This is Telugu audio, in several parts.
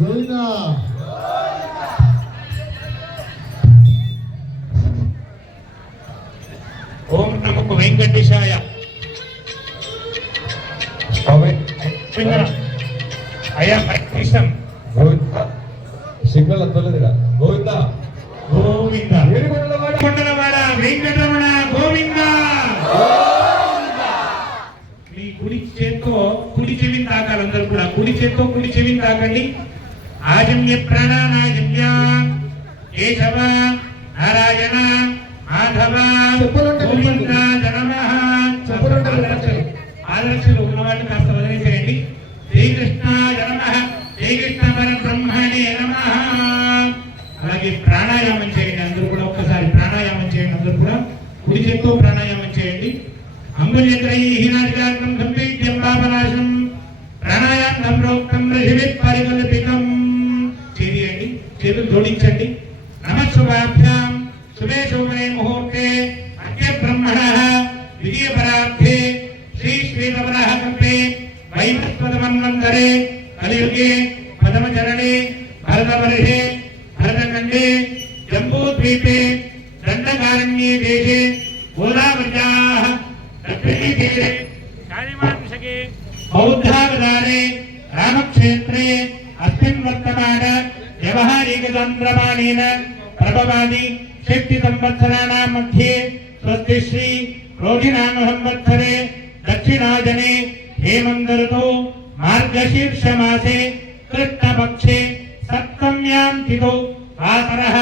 గోవిందా ఓం నమో వెంకటేశాయ. అయ్యా ప్రకృష్టం సిగ్నల్ అంతలేదుగా. గోవిందా గోవింద కొండలవాడ వెంకటరమణ గోవింద. మీ కుడి చేత్తో కుడి చెవిని తాకాలి. అందరూ కూడా కుడి చేత్తో కుడి చెవిని తాకండి. ఆజమ్య ప్రాణానాజమ్య కేశవ నారాయణ మాధవ గోవింద నమః. ఆదర్శలు ఉన్నవాళ్ళు కాస్త వదిలేసేయండి. శ్రీకృష్ణాయ నమః, శ్రీకృష్ణ పరబ్రహ్మణే నమః. అలాగే ప్రాణాయామం చేయండి. అందరూ కూడా ఒక్కసారి ప్రాణాయామం చేయండి. అందరూ కూడా కుడి చేత్తో ప్రాణాయామం చేయండి. అంగుల్యత్రైః నాసికాగ్రం సంపీడ్యం పాపనాశం ప్రాణాయామం ప్రోక్తం ఋషిభిః పరికల్పితం. చేయండి, చేతులు జోడించండి. నమః శుభాభ్యాం శుభే శోభనే ముహూర్తే అద్య బ్రహ్మణః ద్వితీయ పరార్థే శ్రీ శ్వేతవరాహ కల్పే వైవస్వతమన్వంతరే కలియుగే ప్రథమచరణే భరతవర్షే భరతఖండే జంబూద్వీపే దండకారణ్ये దేశే గోదావర్యాః దక్షిణే తీరే చారిమాంశకే బౌద్ధావతారే రామక్షేత్రే అస్మిన్ వర్తమాన వ్యవహారికతంత్రమాణేన ప్రభవాది షష్టి సంవత్సరాణాం మధ్యే స్వస్తి శ్రీ రోహిణామ సంవత్సరే దక్షిణాజనే हेमंत ऋतौ मार्गशीर्ष मासे कृष्णपक्षे सप्तम्यां तिथौ वासरः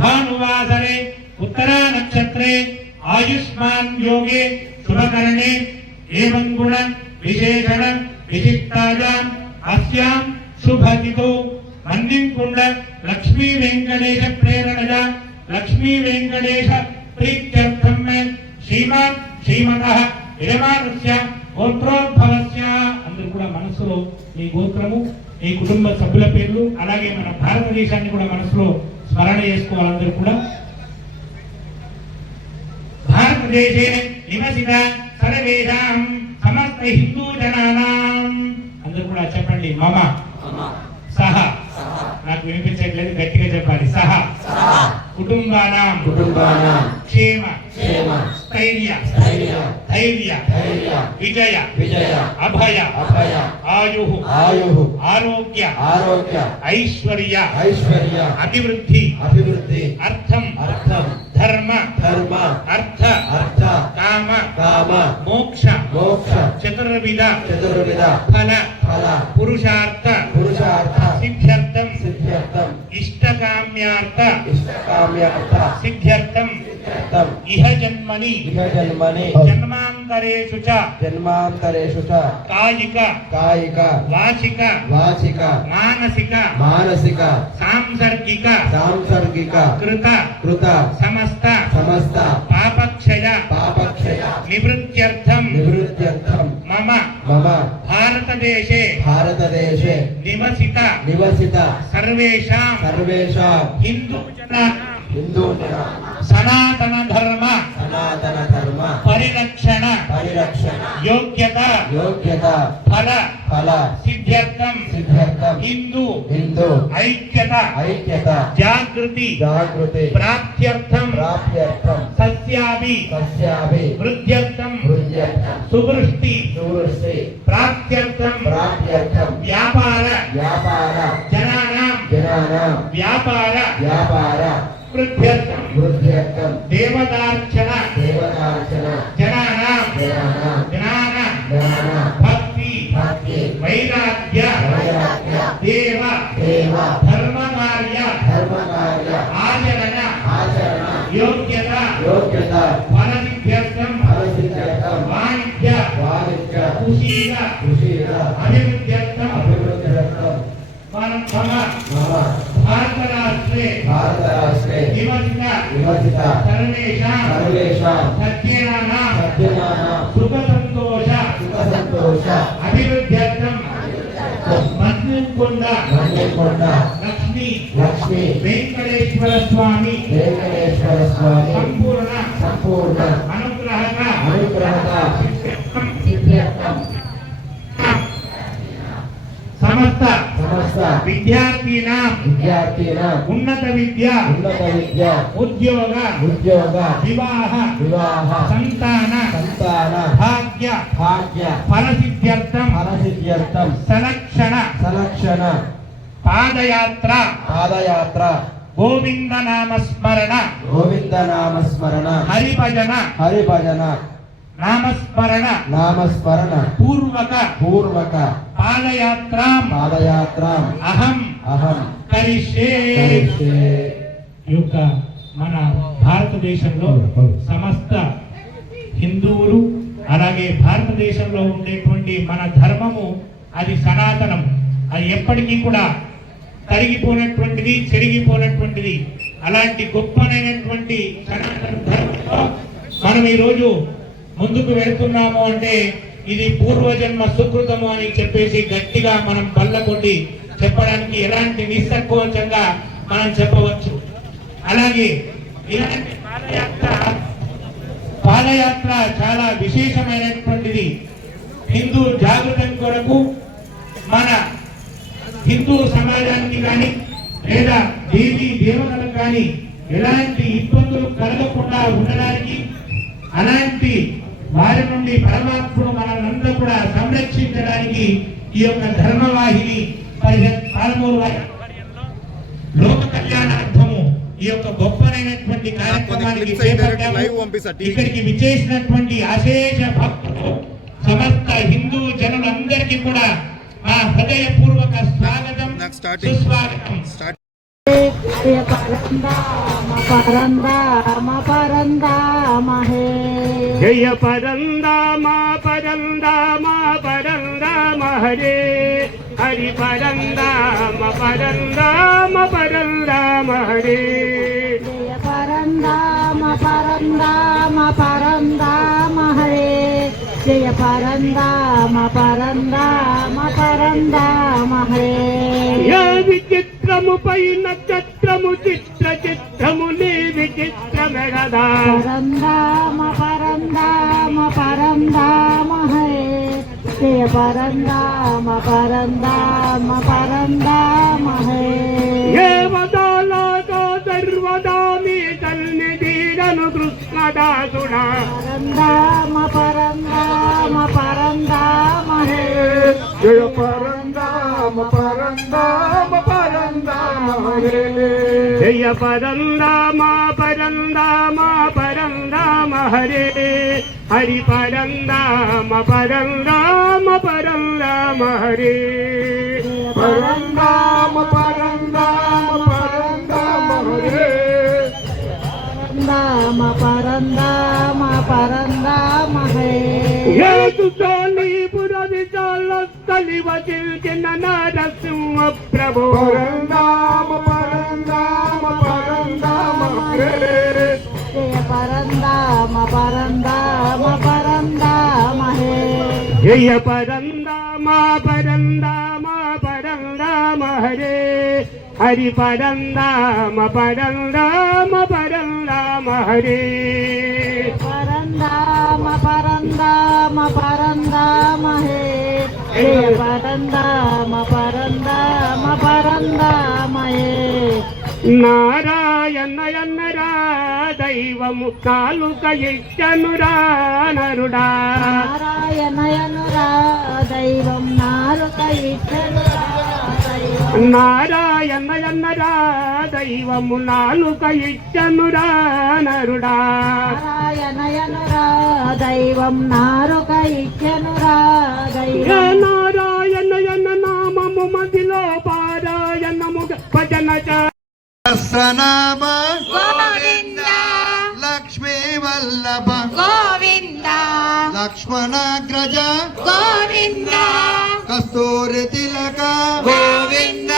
भानुवासरे उत्तरा नक्षत्रे आयुष्मान योगे शुभकरणे एवं गुण विशेषण विशिष्टायाम् अस्यां शुभतिथौ मन्दिं कुंड लक्ष्मी वेंकटेश प्रेरणया लक्ष्मी वेंकटेश प्रीत्यर्थं श्रीमान् श्रीमतः यजमानस्य గోత్రోద్భవస్య. అందరూ కూడా మనసులో మీ గోత్రము, మీ కుటుంబ సభ్యుల పేర్లు, అలాగే మన భారతదేశాన్ని కూడా మనసులో స్మరణ చేసుకోవాలందరూ కూడా. భారతదేశే నివసిత సర్వేషాం సమస్త హిందూ జనానాం. అందరూ కూడా చెప్పండి మమ సహ. నాకు వినిపించట్లేదు, గట్టిగా చెప్పాలి. సహ కుటుంబానాం క్షేమ స్థైర్య ధైర్య విజయ అభయ ఆయు ఆరోగ్య ఐశ్వర్య అభివృద్ధి అర్థం ధర్మ అర్థ కామ మోక్ష చతుర్విధ ఫల పురుషార్థ సిద్ధ్యర్థం ఇష్టకామ్యార్థ సిద్ధ్యర్థం ఇహ జన్మని జన్మాంతరేషు చ కాయిక వాచిక మానసిక సాంసర్గిక కృత సమస్త పాపక్షయ నివృత్త్యర్థం మమ భారతదేశే నివసిత సర్వేషాం హిందూ సనాతన ధర్మ పరిరక్షణ యోగ్యత ఫల సిద్ధ్యర్థం హిందూ ఐక్యత జాగృతి ప్రాప్త్యర్థం సస్యాభి వృద్ధ్యర్థం సువృష్టి ప్రాప్త్యర్థం వ్యాపార జనానాం వ్యాపార వృద్ధ్యర్థం దేవతార్చన జనానాం జ్ఞాన భక్తి వైరాగ్య దేవ ధర్మకార్య ఆచరణ యోగ్యత ఫలసిద్ధ్యర్థం వాణిజ్య కుశీల అభివృద్ధ్యర్థం भारतराष्ट्रे निवसित सर्वेषां सज्जनानां सुखसन्तोष अभिवृद्ध्यर्थं मन्दिरकुंड लक्ष्मी वेंकटेश्वर स्वामी संपूर्ण अनुग्रहता समस्त విద్యార్థినాం ఉన్నత విద్య ఉద్యోగ వివాహ సంతాన భాగ్య ఫలసిద్ధ్యర్థం సలక్షణ పాదయాత్ర గోవింద నామస్మరణ హరిభజన నామస్మరణ పూర్వక పాదయాత్రాం అహం కరిష్యే. ఈ యొక్క మన భారతదేశంలో సమస్త హిందువులు అలాగే భారతదేశంలో ఉండేటువంటి మన ధర్మము అది సనాతనం, అది ఎప్పటికీ కూడా తరిగిపోయినటువంటిది, చెరిగిపోయినటువంటిది. అలాంటి గొప్పనైనటువంటి సనాతన ధర్మంలో మనం ఈరోజు ముందుకు వెళుతున్నాము అంటే ఇది పూర్వజన్మ సుకృతము అని చెప్పేసి గట్టిగా మనం బల్ల కొట్టి చెప్పడానికి ఎలాంటి నిస్సంకోచంగా మనం చెప్పవచ్చు. అలాగే ఇలాంటి పాదయాత్ర చాలా విశేషమైనటువంటిది. హిందూ జాగృతం కొరకు మన హిందూ సమాజానికి కానీ లేదా దేవీ దేవతలకు కానీ ఎలాంటి ఇబ్బందులు కలగకుండా ఉండడానికి, అలాంటి వారి నుండి పరమాత్ముడు మనల్ని కూడా సంరక్షించడానికి ఈ యొక్క ధర్మవాహిని పరిషత్ పాలమూరు లోక కళ్యాణార్థము ఈ యొక్క గొప్పనైనటువంటి కార్యక్రమానికి ఇక్కడికి విచ్చేసినటువంటి అశేష భక్తులు సమస్త హిందూ జనులందరికీ కూడా మా హృదయపూర్వక స్వాగతం, సుస్వాగతం. జయ పరందామ హరే హరి పరందామ హరే. జయ పరందామ హరే జయ పరందామ హరే. విచిత్రము పై నక్షత్రము చిత్రము నీ విచిత్రమే కదా. పరందామ హరే జయ పరందామ హరే. ఏ వదాలాతో సర్వదా మీ సన్నిధిరను కృష్ణదాసుడా. పరందామ హరే జయ పరందామ హరే. జయ పరందామ హరే హరి పరందామ హరే. పరందామ హరే. పరందామ హరే. పురది చాలా కలివచిన నరసింహ ప్రభు. పరందామ హరే జయ పరందామ హరే. జయ పరందామ హరే హరి పరందామ హరే. పరందామ హే జయ పరందామ హే. నారాయణయన్నరా దైవము నాలుక ఇచ్చనురా నరుడా. నారాయణయనురా దైవం నాలుక ఇచ్చనురా. నారాయణయన్నరా దైవము నాలుక ఇచ్చనురా నరుడా. నారాయణయనురా దైవం నాలుక ఇచ్చనురా. నారాయణయన నామము మదిలో పారాయణము భజన సహస్రనామ గోవింద లక్ష్మీ వల్లభ గోవింద లక్ష్మణాగ్రజ గోవింద కస్తూరి తిలక గోవింద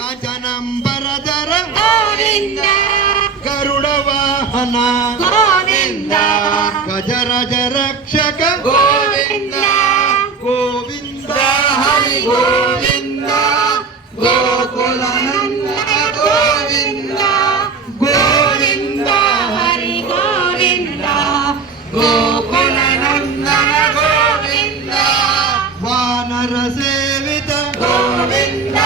కజనంబరధర గోవింద గరుడ వాహన గోవింద గజరజ రక్షక గోవింద గోవింద హరి గోవింద గోకుల గోవింద గోవింద హరి గోవింద గోకుల నందన గోవింద వానర సేవిత గోవింద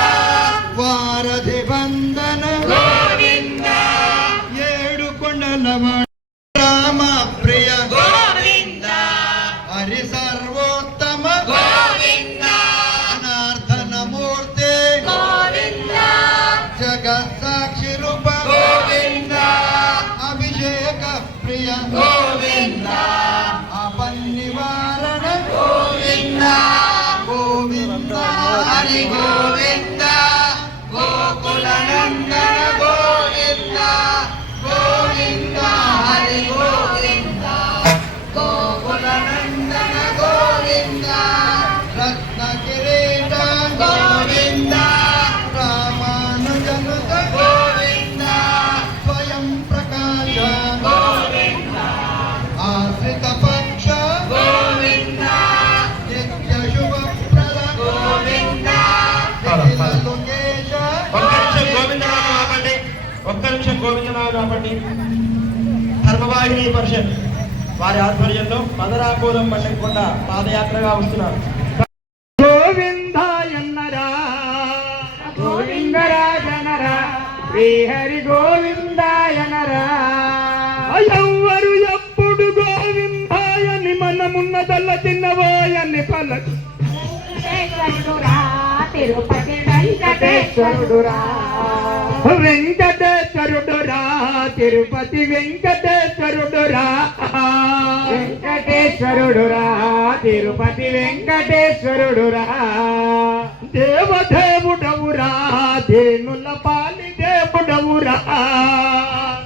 హరి గోవింద గోకుల నందన గోవింద గోవింద హరి గోవింద గోకుల నందన గోవింద రత్న కిరీట గోవింద రామానుజనుత గోవింద స్వయం ప్రకాశ గోవింద ఆశ్రిత పక్ష గోవింద నిత్య శుభప్రద గోవింద లోకేశ ఒక్క నిమిషం గోవిందనామం ఆపండి. ధర్మవాహిని పరిషత్ వారి ఆధ్వర్యంలో మదరాపూరం పల్లెకొండ పాదయాత్రగా వస్తున్నారు. గోవిందాయన్నరా గోవిందరాజనరా శ్రీహరి గోవిందాయనరా ఎవ్వరు ఎప్పుడు గోవిందాయని మనమున్నదల్ల చిన్నవాయని పలక వెంకటేశ్వరుడురా తిరుపతి వెంకటేశ్వరుడురా వెంకటేశ్వరుడురా తిరుపతి వెంకటేశ్వరుడురా వెంకటేశ్వరుడురా తిరుపతి వెంకటేశ్వరుడురా దేవదేవుడవురా దేనుల పాలి దేవుడవురా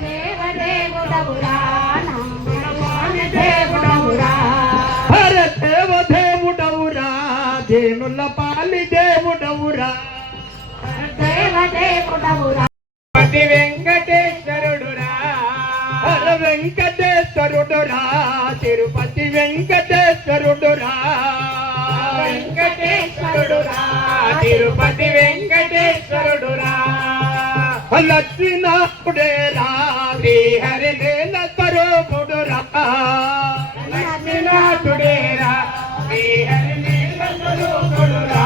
దేవదేవుడవురా నామపాలి దేవుడవురా హర దేవదేవుడవురా దేనుల పాలి దేవుడవురా దేవదేవుడవురా తిరుపతి వెంకటేశ్వరుడురా హర వెంకటేశ్వరుడురా తిరుపతి వెంకటేశ్వరుడురా వెంకటేశ్వరుడురా తిరుపతి వెంకటేశ్వరుడురా లక్ష్మీనాథుడేరా శ్రీహరి నేల స్వరూపుడురా లక్ష్మీనాథుడేరా శ్రీహరి నేల స్వరూపుడురా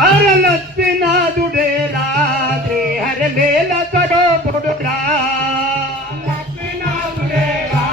హర లక్ష్మీనాథుడేరా శ్రీహరి నేల స్వరూపుడురా లక్ష్మీనాథుడేరా